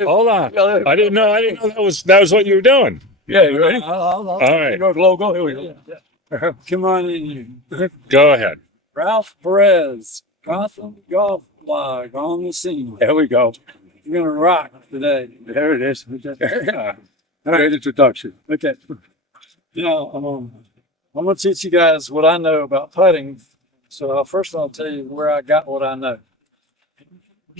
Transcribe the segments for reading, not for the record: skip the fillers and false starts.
Hold on. I didn't know. That was what you were doing. Yeah, you ready? All right. Go logo. Here we go. Come on in, you. Go ahead. Ralph Perez, Gotham Golf Blog on the scene. There we go. You're gonna rock today. There it is. Great introduction. Okay. Now, I'm gonna teach you guys what I know about putting. So first I'll tell you where I got what I know.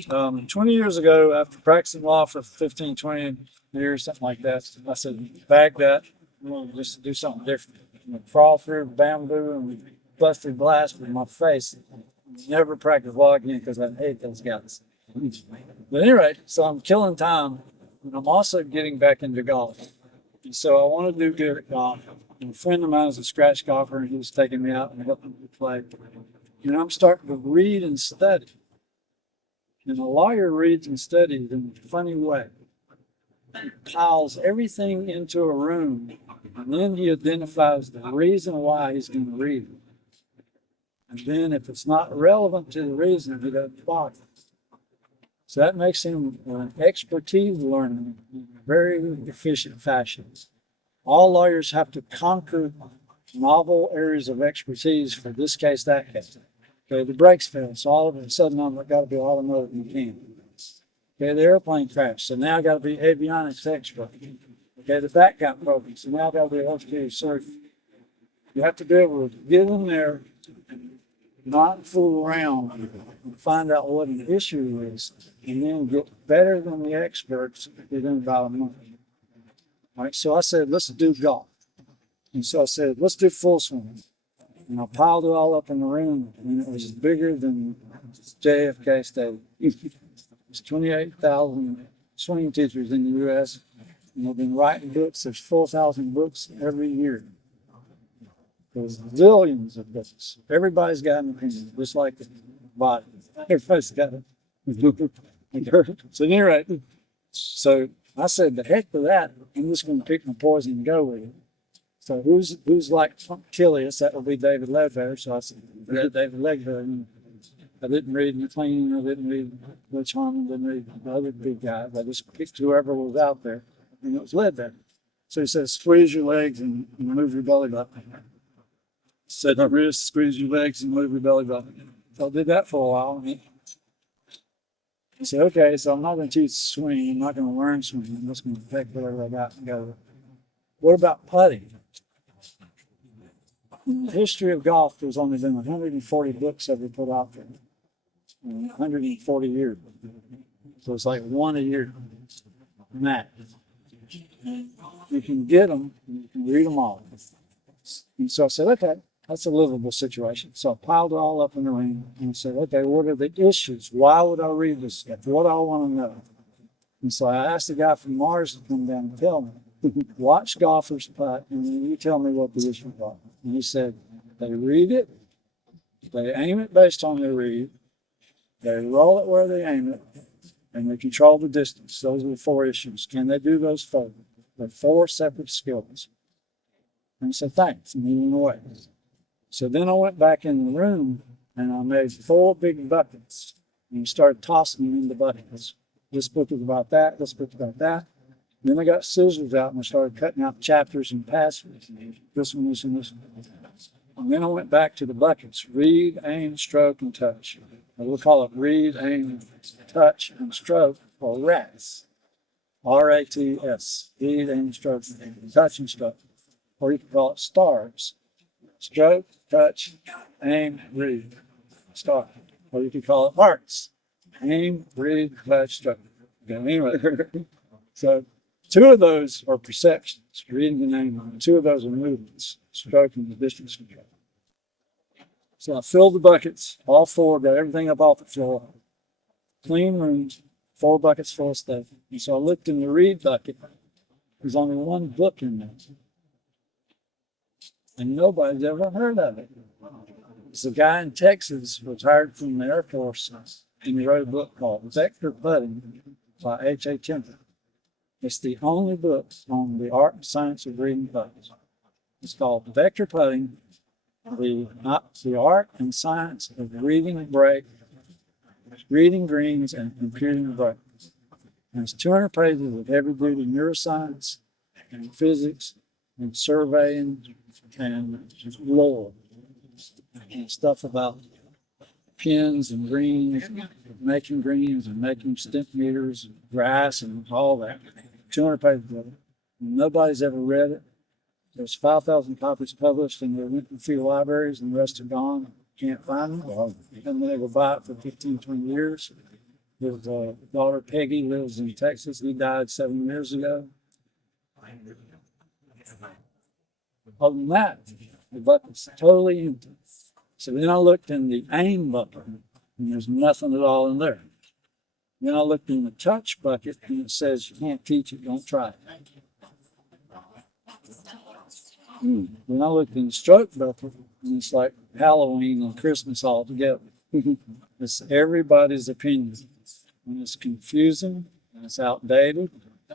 20 years ago, after practicing law for 15, 20 years, something like that, I said, bag that. I'm going to just do something different. I'm going to crawl through bamboo and busted glass with my face. Never practice law again because I hate those guys. But anyway, so I'm killing time, and I'm also getting back into golf. And so I want to do good at golf. And a friend of mine is a scratch golfer, and he was taking me out and helping me play. And I'm starting to read and study. And a lawyer reads and studies in a funny way. He piles everything into a room, and then he identifies the reason why he's going to read it. And then if it's not relevant to the reason, he doesn't bother. So that makes him an expertise learner in a very efficient fashion. All lawyers have to conquer novel areas of expertise for this case, that case. Okay, the brakes failed, so all of a sudden I've got to be automotive mechanic. Okay, the airplane crashed, so now I've got to be avionics expert. Okay, the back got broken, so now I've got to be an orthopedic surgeon. You have to be able to get in there and not fool around and find out what an issue is, and then get better than the experts within about a month. All right, so I said, let's do golf. And so I said, let's do full swing. And I piled it all up in the room, and it was bigger than JFK Stadium. There's 28,000 swing teachers in the U.S., and they've been writing books. There's 4,000 books every year. There's zillions of books. Everybody's got an opinion, just like the body. Everybody's got it. So anyway, so I said, the heck with that. I'm just going to pick my poison and go with it. So who's like punctilious? That will be David Ledbetter. So I said, read David Ledbetter. And I didn't read McLean. I didn't read Butch Harmon. Didn't read the other big guys. I just picked whoever was out there, and it was Ledbetter. So he says, squeeze your legs and move your belly button. Set your wrists, squeeze your legs, and move your belly button. So I did that for a while. And he said, okay, so I'm not going to teach swing. I'm not going to learn swing. I'm just going to take whatever I got and go. What about putting? In the history of golf, there's only been 140 books ever put out there in 140 years. So it's like one a year, max. You can get them, and you can read them all. And so I said, okay, that's a livable situation. So I piled it all up in the ring and said, okay, what are the issues? Why would I read this stuff? What do I want to know? And so I asked the guy from Mars to come down and tell me. Watch golfers putt, and then you tell me what the issues are. And he said, they read it, they aim it based on their read, they roll it where they aim it, and they control the distance. Those are the four issues. Can they do those four? They're four separate skills. And he said, thanks, and he went away. So then I went back in the room, and I made 4 big buckets, and started tossing them into buckets. This book is about that, this book is about that. Then I got scissors out and I started cutting out chapters and passages. This one, this one, this one. And then I went back to the buckets: read, aim, stroke, and touch. We'll call it read, aim, touch, and stroke, or RATS. R-A-T-S. Read, aim, stroke, touch, and stroke. Or you can call it stars. Stroke, touch, aim, read, star. Or you could call it hearts. Aim, read, touch, stroke. Okay, anyway. So 2 of those are perceptions, reading and aiming. 2 of those are movements, stroke and the distance control. So I filled the buckets, all 4, got everything up off the floor. Clean rooms, 4 buckets full of stuff. And so I looked in the read bucket. There's only 1 book in there. And nobody's ever heard of it. It's a guy in Texas, retired from the Air Force, and he wrote a book called Vector Putting by H.A. Temple. It's the only book on the art and science of reading putts. It's called Vector Putting, the art and science of reading break, reading greens, and computing breaks. And it's 200 pages of heavy duty neuroscience and physics and surveying and lore and stuff about pins and greens, and making stent meters, and grass, and all that. 200 pages of it. Nobody's ever read it. There's 5,000 copies published, and they went to a few libraries, and the rest are gone. Can't find them. And they will buy it for 15, 20 years. His daughter Peggy lives in Texas. He died 7 years ago. Other than that, the bucket's totally empty. So then I looked in the aim bucket, and there's nothing at all in there. Then I looked in the touch bucket, and it says you can't teach it, don't try it. Then I looked in the stroke bucket, and it's like Halloween and Christmas all together. It's everybody's opinion. And it's confusing, and it's outdated,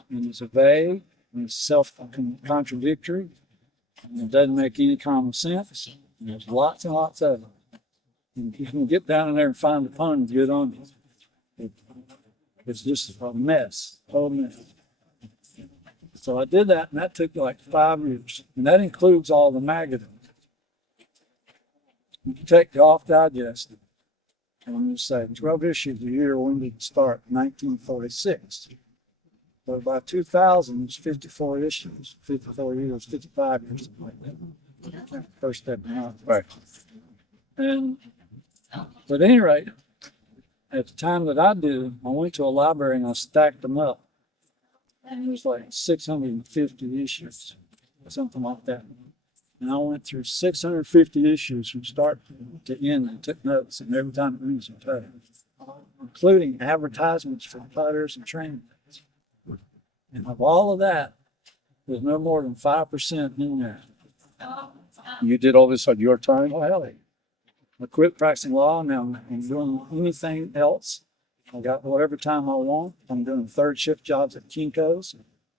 and it's vague, and it's self-contradictory, and it doesn't make any common sense. And there's lots and lots of it. And you can get down in there and find the pun good on it. It's just a mess, a whole mess. So I did that, and that took like 5 years. And that includes all the magazines. You can take Golf Digest, and you say 12 issues a year. When did it start? 1946. So by 2000, it's 54 issues, 54 years, 55 years, something like that. First step out. Right. And, but at any rate, at the time that I did it, I went to a library and I stacked them up. And there's like 650 issues, something like that. And I went through 650 issues from start to end and took notes. And every time it rings a putting, including advertisements for putters and training. And of all of that, there's no more than 5% in there. You did all this on your time? Oh, hell yeah. I quit practicing law. Now I'm doing anything else. I got whatever time I want. I'm doing third shift jobs at Kinko's.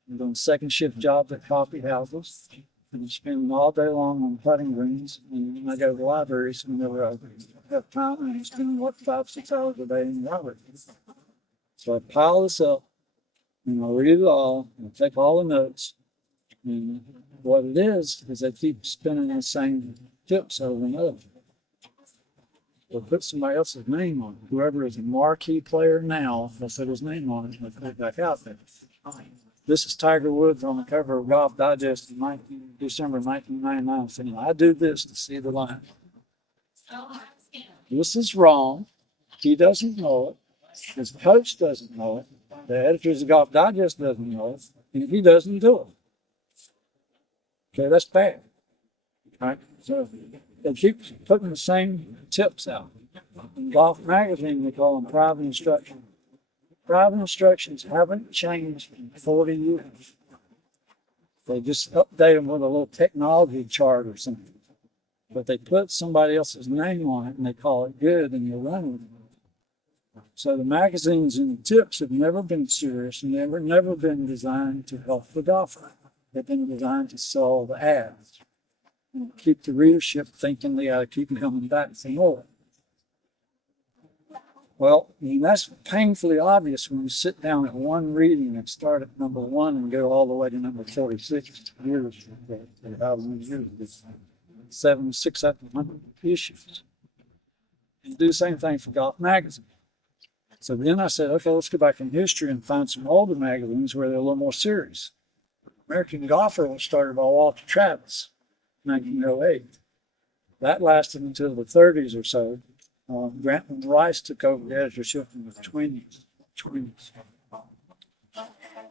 I'm doing second shift jobs at coffee houses. And I'm spending all day long on putting greens. And then I go to the libraries whenever I have time. And I'm spending, 5, 6 hours a day in the library. So I pile this up and I read it all and I take all the notes. And what it is I keep spinning the same tips over and over. Or put somebody else's name on it. Whoever is a marquee player now, they'll put his name on it and they'll put it back out there. This is Tiger Woods on the cover of Golf Digest in December 1999 saying, I do this to see the line. This is wrong. He doesn't know it. His coach doesn't know it. The editors of Golf Digest doesn't know it. And he doesn't do it. Okay, that's bad. All right, so they keep putting the same tips out. In Golf Magazine, they call them private instructions. Private instructions haven't changed in 40 years. They just update them with a little technology chart or something. But they put somebody else's name on it and they call it good and they're running it. So the magazines and the tips have never been serious and never been designed to help the golfer. They've been designed to sell the ads. And keep the readership thinking they got to keep coming back for more. Well, I mean, that's painfully obvious when you sit down at one reading and start at number 1 and go all the way to number 46 years. 600 issues. And do the same thing for Golf Magazine. So then I said, okay, let's go back in history and find some older magazines where they're a little more serious. American Golfer was started by Walter Travis. 1908. That lasted until the 30s or so. Grant and Rice took over the editorship in the 20s.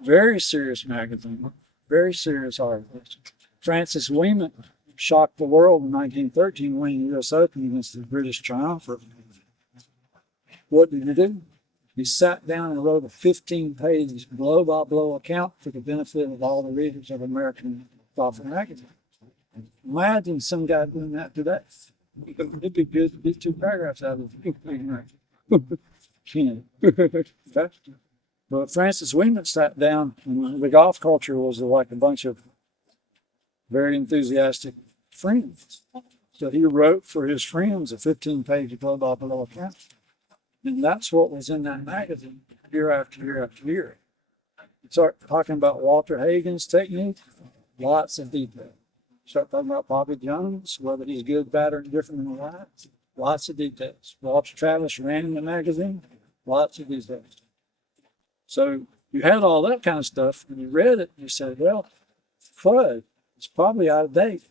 Very serious magazine, very serious articles. Francis Weeman shocked the world in 1913 winning the U.S. Open against the British triumvirate. What did he do? He sat down and wrote a 15-page blow-by-blow account for the benefit of all the readers of American Golf Magazine. Imagine some guy doing that today. It'd be good to get 2 paragraphs out of it. But Francis Weeman sat down, and the golf culture was like a bunch of very enthusiastic friends. So he wrote for his friends a 15-page blow-by-blow account. And that's what was in that magazine year after year after year. Start talking about Walter Hagen's technique, lots of detail. Start talking about Bobby Jones, whether he's good, bad, or indifferent in life, lots of details. Walter Travis ran in the magazine, lots of details. So you had all that kind of stuff, and you read it, and you said, well, FUD is probably out of date.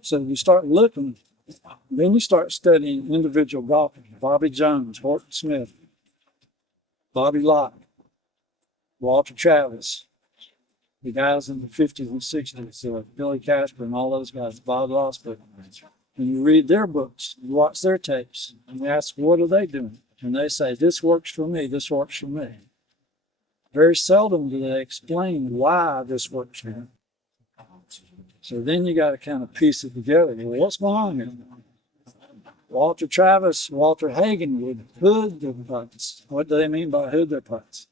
So you start looking, then you start studying individual golfers. Bobby Jones, Horton Smith, Bobby Locke, Walter Travis, the guys in the 50s and 60s, Billy Casper and all those guys, Bob Losberg. And you read their books, you watch their tapes, and you ask, what are they doing? And they say, this works for me, this works for me. Very seldom do they explain why this works for me. So then you got to kind of piece it together. Well, what's going on here? Walter Travis, Walter Hagen would hood their putts. What do they mean by hood their putts?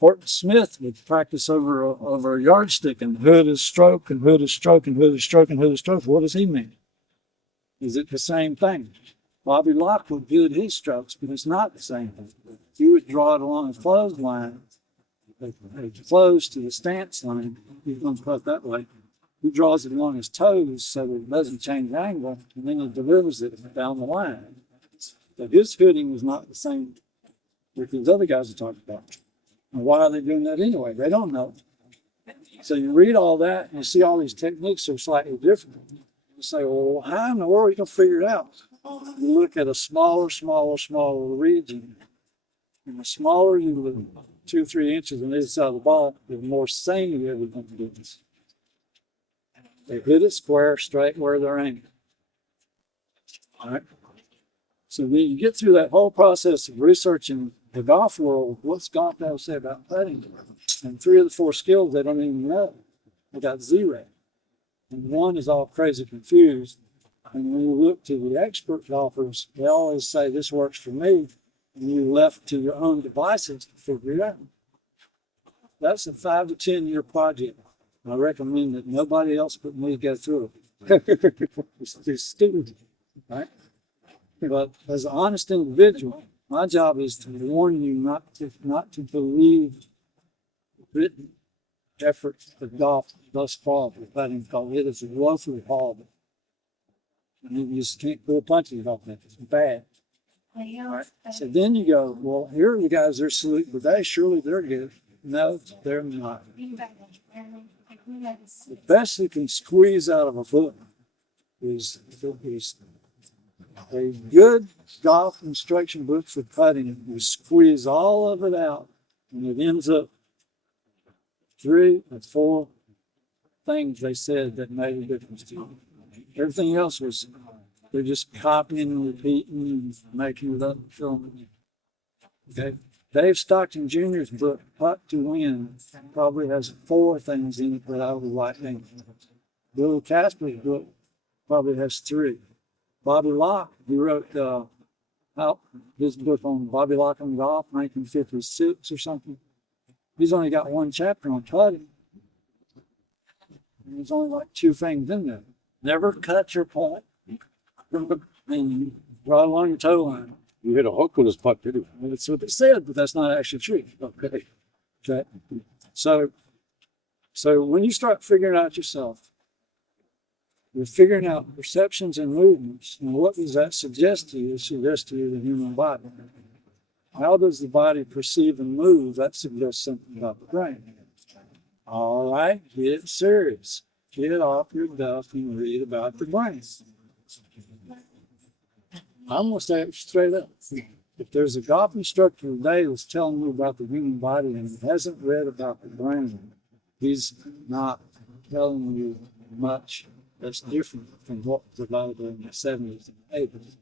Horton Smith would practice over a yardstick, and hood is stroke, and hood is stroke, and hood is stroke, and hood is stroke. What does he mean? Is it the same thing? Bobby Locke would hood his strokes, but it's not the same thing. He would draw it along a closed line, close to the stance line. He's going to put it that way. He draws it along his toes so that it doesn't change angle, and then he delivers it down the line. So his hooding was not the same with these other guys are talking about. And why are they doing that anyway? They don't know. So you read all that, and you see all these techniques are slightly different. You say, well, how in the world are you going to figure it out? You look at a smaller region, and the smaller you look, 2 or 3 inches on either side of the ball, the more sane everything gets. They hit it square, straight where they're aiming. All right. So then you get through that whole process of researching the golf world. What's golf have to say about putting? And 3 of the 4 skills they don't even know. They got 0. And 1 is all crazy confused. And when you look to the expert golfers, they always say this works for me, and you're left to your own devices to figure it out. That's a 5 to 10 year project. I recommend that nobody else but me go through it. It's stupid, right? But as an honest individual, my job is to warn you not to believe written efforts of golf thus far for putting, because it is woefully horrible. And you just can't pull punches off that. It's bad. Right? So then you go, well, here are the guys that are saluting today. Surely they're good. No, they're not. The best you can squeeze out of a book is a good golf instruction book for putting. You squeeze all of it out, and it ends up 3 or 4 things they said that made a difference to you. Everything else was they're just copying and repeating and making it up and filming it. Okay. Dave Stockton Jr.'s book, Putt to Win, probably has 4 things in it that I would like to. Billy Casper's book probably has 3. Bobby Locke, he wrote his book on Bobby Locke on golf, 1956 or something. He's only got 1 chapter on putting. And there's only like 2 things in there. Never cut your putt. And draw along your toe line. You hit a hook with his putt, didn't you? That's what they said, but that's not actually true. Okay. So when you start figuring out yourself, you're figuring out perceptions and movements. And what does that suggest to you? It suggests to you the human body. How does the body perceive and move? That suggests something about the brain. All right, get serious. Get off your duff and read about the brain. I'm going to say it straight up. If there's a golf instructor today that's telling you about the human body and he hasn't read about the brain, he's not telling you much that's different from what was available in the 70s and 80s.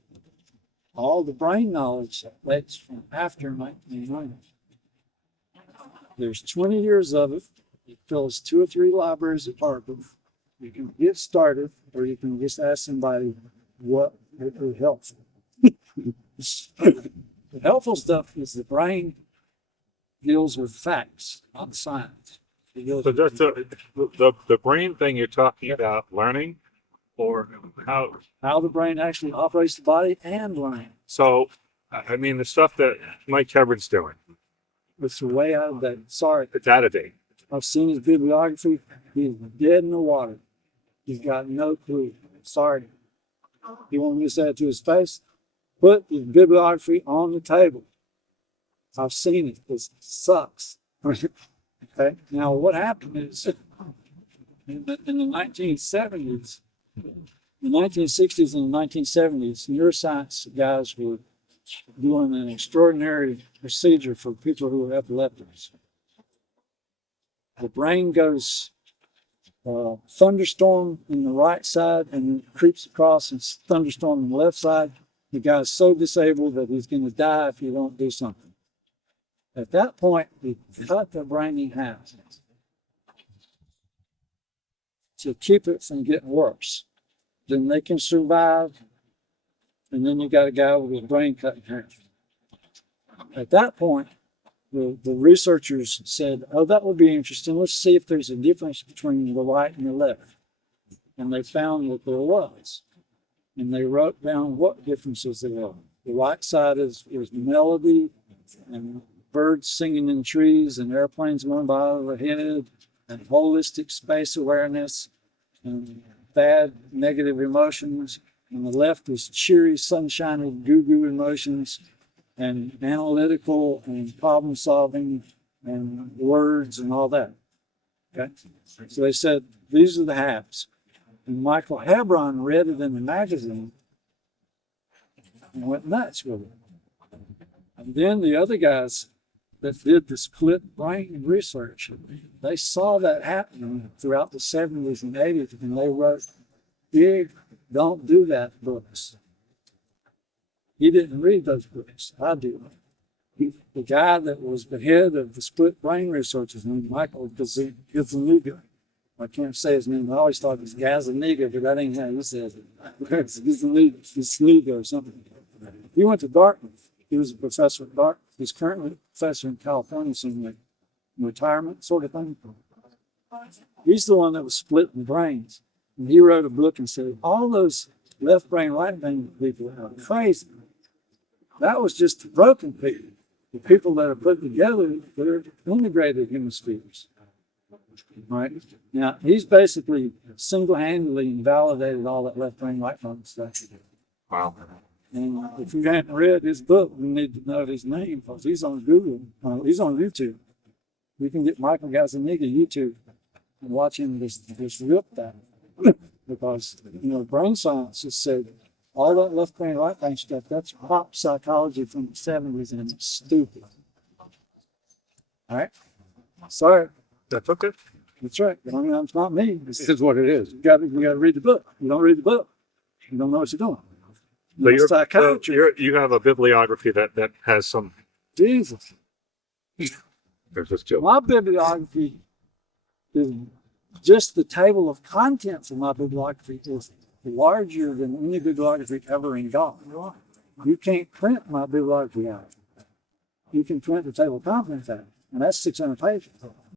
All the brain knowledge dates from after 1990. There's 20 years of it. It fills 2 or 3 libraries at Harvard. You can get started, or you can just ask somebody what would be helpful. The helpful stuff is the brain deals with facts, not science. So just the brain thing you're talking about, learning, or how the brain actually operates the body and learning. So, I mean, the stuff that Mike Hebron's doing, It's way out of date. Sorry. It's out of date. I've seen his bibliography. He's dead in the water. He's got no clue. Sorry. You want me to say it to his face? Put his bibliography on the table. I've seen it. It sucks. Okay. Now, what happened is in the 1970s, the 1960s and the 1970s, neuroscience guys were doing an extraordinary procedure for people who are epileptics. The brain goes thunderstorm in the right side and creeps across and thunderstorm on the left side. The guy's so disabled that he's going to die if you don't do something. At that point, we cut the brain in half to keep it from getting worse. Then they can survive, and then you got a guy with his brain cut in half. At that point, the researchers said, oh, that would be interesting. Let's see if there's a difference between the right and the left. And they found that there was. And they wrote down what differences there were. The right side is melody and birds singing in trees and airplanes going by overhead and holistic space awareness and bad negative emotions. And the left is cheery, sunshiny, goo-goo emotions and analytical and problem solving and words and all that. Okay? So they said, these are the halves. And Michael Hebron read it in the magazine and went nuts with it. And then the other guys that did the split brain research, they saw that happening throughout the 70s and 80s, and they wrote big "Don't Do That" books. He didn't read those books. I did. The guy that was the head of the split brain research is named Michael Gazzaniga. I can't say his name. I always thought it was Gazzaniga, but that ain't how he says it. It's Gazzaniga or something. He went to Dartmouth. He was a professor at Dartmouth. He's currently a professor in California, something retirement sort of thing. He's the one that was splitting brains. And he wrote a book and said, all those left brain, right brain people are crazy. That was just the broken people. The people that are put together, they're integrated hemispheres. Right? Now, he's basically single-handedly invalidated all that left brain, right brain stuff. Wow. And if you hadn't read his book, you need to know his name because he's on Google. He's on YouTube. You can get Michael Gazzaniga YouTube and watch him just rip that. Because, brain science has said all that left brain, right brain stuff, that's pop psychology from the 70s and it's stupid. All right? Sorry. That's okay. That's right. I mean, it's not me. This is what it is. You got to read the book. You don't read the book, you don't know what you're doing. So you have a bibliography that has some. Jesus. There's this joke. My bibliography is just the table of contents of my bibliography is larger than any bibliography ever in God. You can't print my bibliography out. You can print the table of contents out, and that's 600 pages.